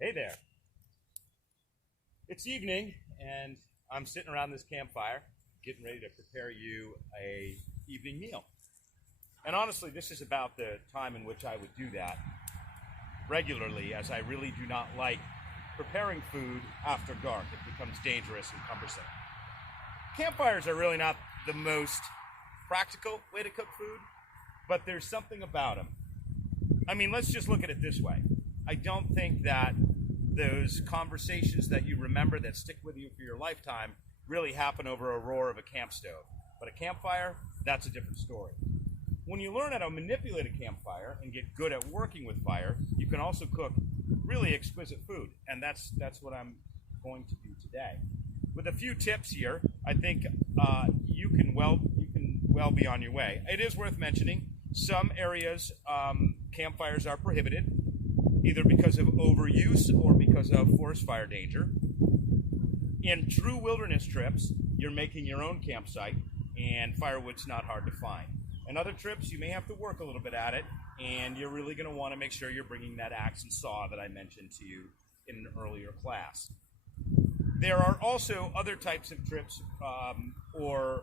Hey there. It's evening, and I'm sitting around this campfire, getting ready to prepare you a evening meal. And honestly, this is about the time in which I would do that regularly, as I really do not like preparing food after dark. It becomes dangerous and cumbersome. Campfires are really not the most practical way to cook food, but there's something about them. I mean, let's just look at it this way. I don't think that those conversations that you remember that stick with you for your lifetime really happen over a roar of a camp stove. But a campfire, that's a different story. When you learn how to manipulate a campfire and get good at working with fire, you can also cook really exquisite food. And that's what I'm going to do today. With a few tips here, I think you can well be on your way. It is worth mentioning, some areas campfires are prohibited, either because of overuse or because of forest fire danger. In true wilderness trips, you're making your own campsite, and firewood's not hard to find. In other trips, you may have to work a little bit at it, and you're really going to want to make sure you're bringing that axe and saw that I mentioned to you in an earlier class. There are also other types of trips, or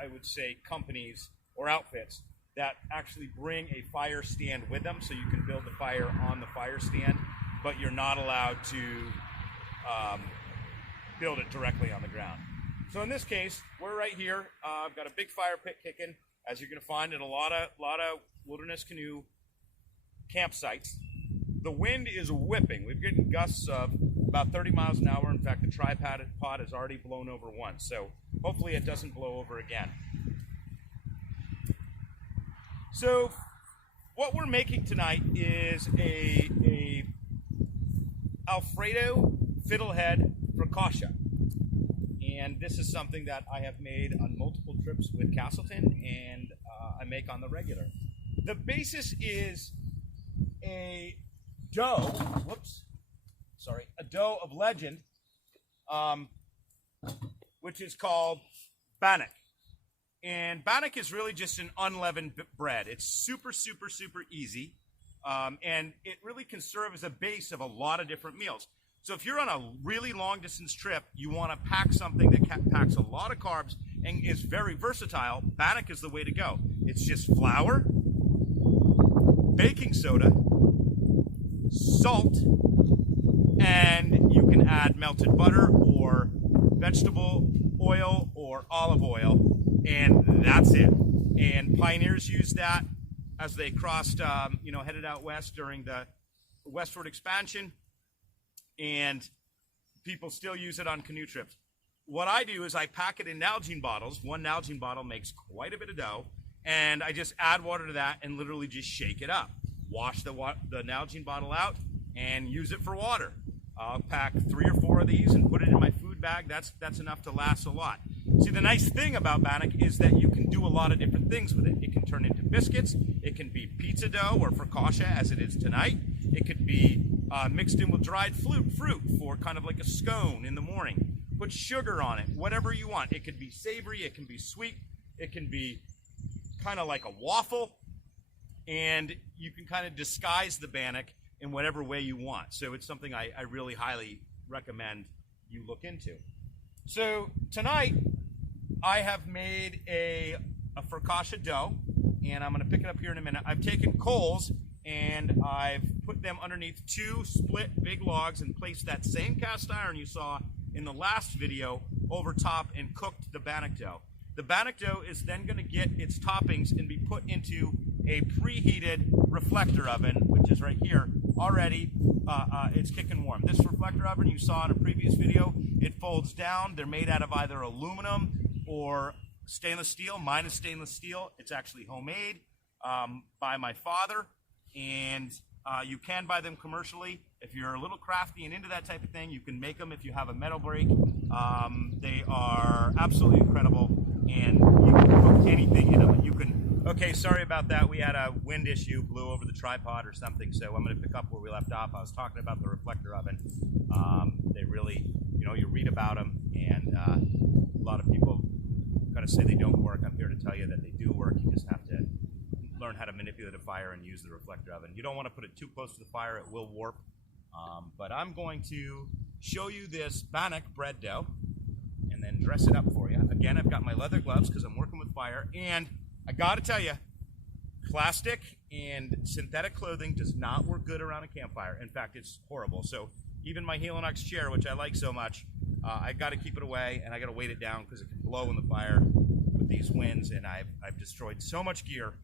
I would say companies or outfits that actually bring a fire stand with them, so you can build the fire on the fire stand, but you're not allowed to build it directly on the ground. So in this case, we're right here. I've got a big fire pit kicking, as you're going to find in a lot of wilderness canoe campsites. The wind is whipping. We've gotten gusts of about 30 miles an hour. In fact, the tripod has already blown over once, so hopefully it doesn't blow over again. So what we're making tonight is a Alfredo fiddlehead focaccia. And this is something that I have made on multiple trips with Castleton, and I make on the regular. The basis is a dough of legend, which is called bannock. And bannock is really just an unleavened bread. It's super, super, super easy. And it really can serve as a base of a lot of different meals. So if you're on a really long distance trip, you want to pack something that packs a lot of carbs and is very versatile, bannock is the way to go. It's just flour, baking soda, salt, and you can add melted butter or vegetable oil or olive oil, and that's it. And pioneers used that as they crossed, headed out west during the westward expansion, and people still use it on canoe trips. What I do is I pack it in Nalgene bottles. One Nalgene bottle makes quite a bit of dough, and I just add water to that and literally just shake it up. Wash the Nalgene bottle out and use it for water. I'll pack 3 or 4 of these and put it in my food bag. That's enough to last a lot. See, the nice thing about bannock is that you can do a lot of different things with it. It can turn into biscuits. It can be pizza dough or focaccia, as it is tonight. It could be mixed in with dried fruit for kind of like a scone in the morning. Put sugar on it, whatever you want. It could be savory. It can be sweet. It can be kind of like a waffle. And you can kind of disguise the bannock in whatever way you want. So it's something I really highly recommend you look into. So tonight, I have made a focaccia dough, and I'm going to pick it up here in a minute. I've taken coals, and I've put them underneath 2 split big logs and placed that same cast iron you saw in the last video over top and cooked the bannock dough. The bannock dough is then going to get its toppings and be put into a preheated reflector oven, which is right here already. It's kicking warm. This reflector oven you saw in a previous video, it folds down. They're made out of either aluminum or stainless steel. Mine is stainless steel. It's actually homemade by my father, and you can buy them commercially. If you're a little crafty and into that type of thing, you can make them if you have a metal brake. They are absolutely incredible, and you can cook anything in them. You can. Okay, sorry about that. We had a wind issue, blew over the tripod or something, so I'm going to pick up where we left off. I was talking about the reflector oven. They really, you read about them, and a lot of people kind of say they don't work. I'm here to tell you that they do work. You just have to learn how to manipulate a fire and use the reflector oven. You don't want to put it too close to the fire. It will warp. But I'm going to show you this bannock bread dough and then dress it up for you. Again, I've got my leather gloves because I'm working with fire, and I gotta tell you, plastic and synthetic clothing does not work good around a campfire. In fact, it's horrible. So even my Helinox chair, which I like so much, I got to keep it away, and I got to weight it down because it can blow in the fire with these winds, and I've destroyed so much gear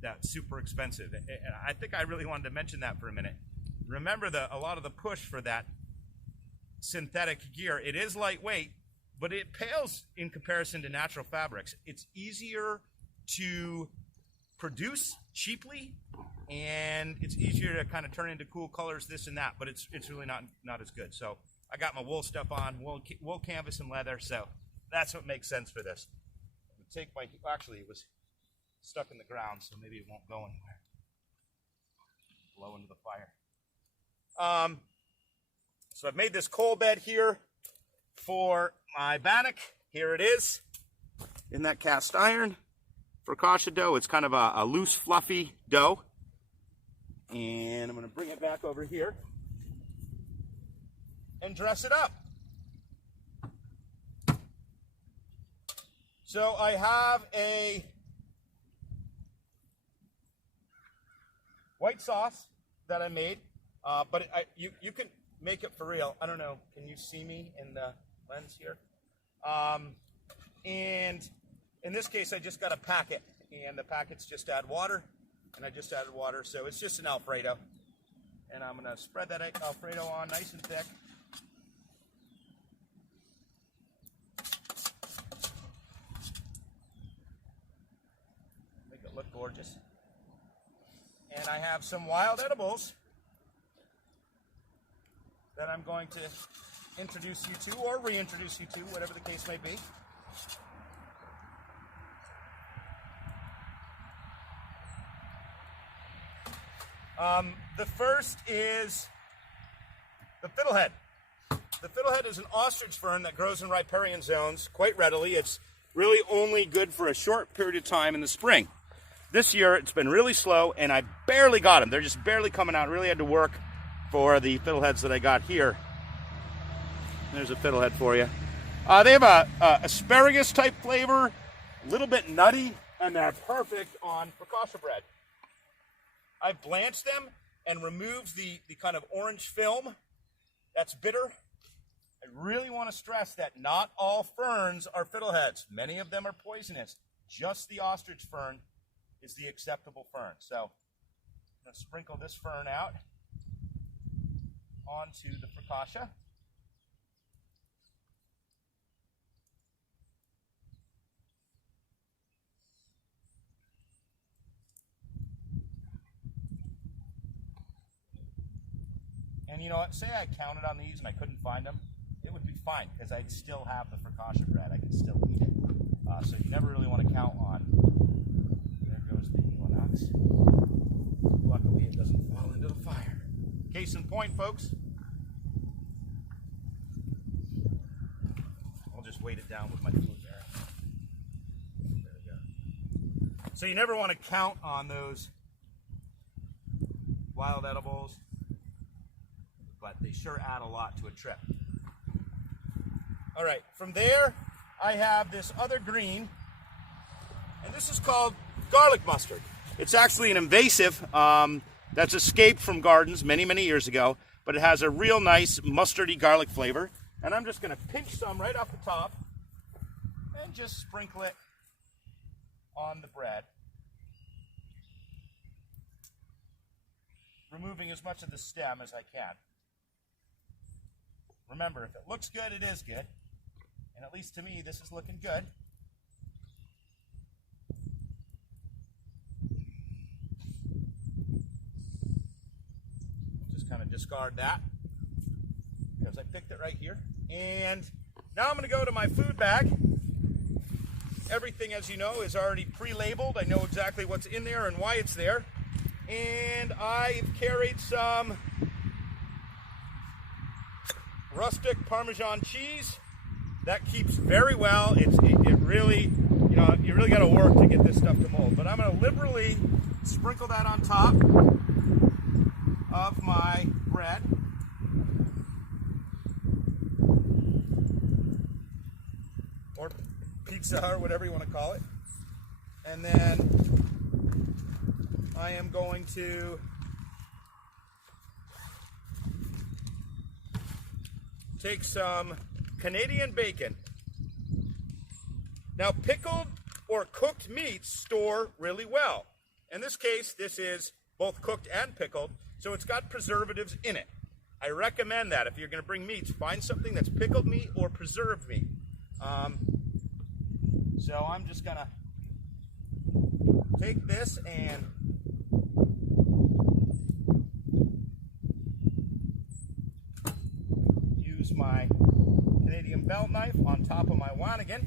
that's super expensive. And I think I really wanted to mention that for a minute. Remember, a lot of the push for that synthetic gear, it is lightweight, but it pales in comparison to natural fabrics. It's easier to produce cheaply, and it's easier to kind of turn into cool colors, this and that, but it's really not as good. So I got my wool stuff on, wool canvas and leather, so that's what makes sense for this. Take my, actually it was stuck in the ground, so maybe it won't go anywhere. Blow into the fire. So I've made this coal bed here for my bannock. Here it is in that cast iron focaccia dough. It's kind of a loose, fluffy dough. And I'm going to bring it back over here and dress it up. So I have a white sauce that I made, but you can make it for real. I don't know, can you see me in the lens here? And in this case, I just got a packet, and the packets just add water, and I just added water, so it's just an Alfredo. And I'm gonna spread that Alfredo on nice and thick. Make it look gorgeous. And I have some wild edibles that I'm going to introduce you to, or reintroduce you to, whatever the case may be. The first is the fiddlehead. The fiddlehead is an ostrich fern that grows in riparian zones quite readily. It's really only good for a short period of time in the spring. This year, it's been really slow, and I barely got them. They're just barely coming out. Really had to work for the fiddleheads that I got here. There's a fiddlehead for you. They have a asparagus type flavor, a little bit nutty, and they're perfect on focaccia bread. I've blanched them and removed the kind of orange film that's bitter. I really want to stress that not all ferns are fiddleheads. Many of them are poisonous. Just the ostrich fern is the acceptable fern. So I'm going to sprinkle this fern out onto the focaccia. And you know what, say I counted on these and I couldn't find them, it would be fine because I'd still have the focaccia bread. I could still eat it. So you never really want to count on. There goes the Helinox. Luckily it doesn't fall into the fire. Case in point, folks. I'll just weight it down with my food there. There we go. So you never want to count on those wild edibles, but they sure add a lot to a trip. All right, from there, I have this other green, and this is called garlic mustard. It's actually an invasive that's escaped from gardens many, many years ago, but it has a real nice mustardy garlic flavor. And I'm just gonna pinch some right off the top and just sprinkle it on the bread, removing as much of the stem as I can. Remember, if it looks good, it is good. And at least to me, this is looking good. Just kind of discard that because I picked it right here. And now I'm going to go to my food bag. Everything, as you know, is already pre-labeled. I know exactly what's in there and why it's there. And I've carried some rustic Parmesan cheese. That keeps very well. It really, you know, you really got to work to get this stuff to mold. But I'm going to liberally sprinkle that on top. of my bread. Or pizza, or whatever you want to call it. And then I am going to take some Canadian bacon. Now, pickled or cooked meats store really well. In this case, this is both cooked and pickled, so it's got preservatives in it. I recommend that if you're going to bring meats, find something that's pickled meat or preserved meat. So I'm just going to take this and use my Canadian belt knife on top of my Wanigan,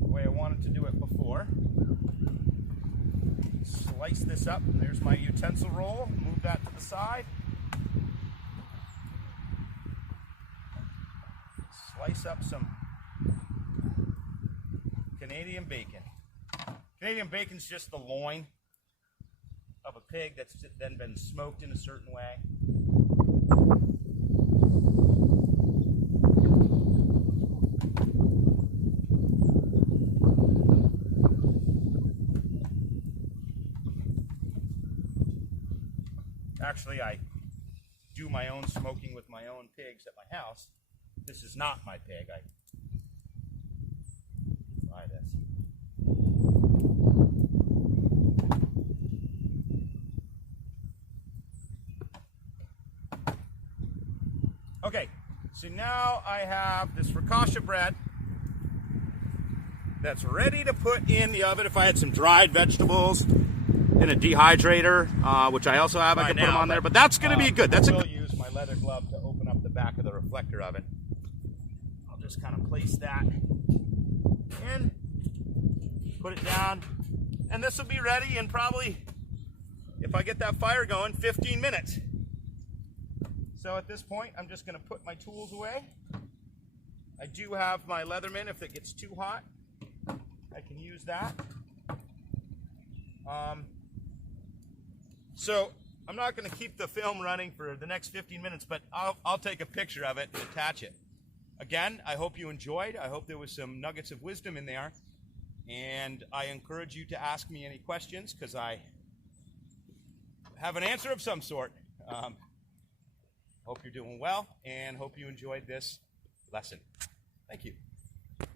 the way I wanted to do it before. Slice this up. There's my utensil roll. Move that to the side. Slice up some Canadian bacon. Canadian bacon's just the loin of a pig that's then been smoked in a certain way. Actually, I do my own smoking with my own pigs at my house. This is not my pig. I buy this. Okay, so now I have this focaccia bread that's ready to put in the oven. If I had some dried vegetables in a dehydrator, which I also have, I can put them on there, but that's going to be good. That's I will use my leather glove to open up the back of the reflector oven. I'll just kind of place that in, put it down, and this will be ready in probably, if I get that fire going, 15 minutes. So at this point, I'm just going to put my tools away. I do have my Leatherman. If it gets too hot, I can use that. So I'm not going to keep the film running for the next 15 minutes, but I'll take a picture of it and attach it. Again, I hope you enjoyed. I hope there was some nuggets of wisdom in there. And I encourage you to ask me any questions, because I have an answer of some sort. Hope you're doing well, and hope you enjoyed this lesson. Thank you.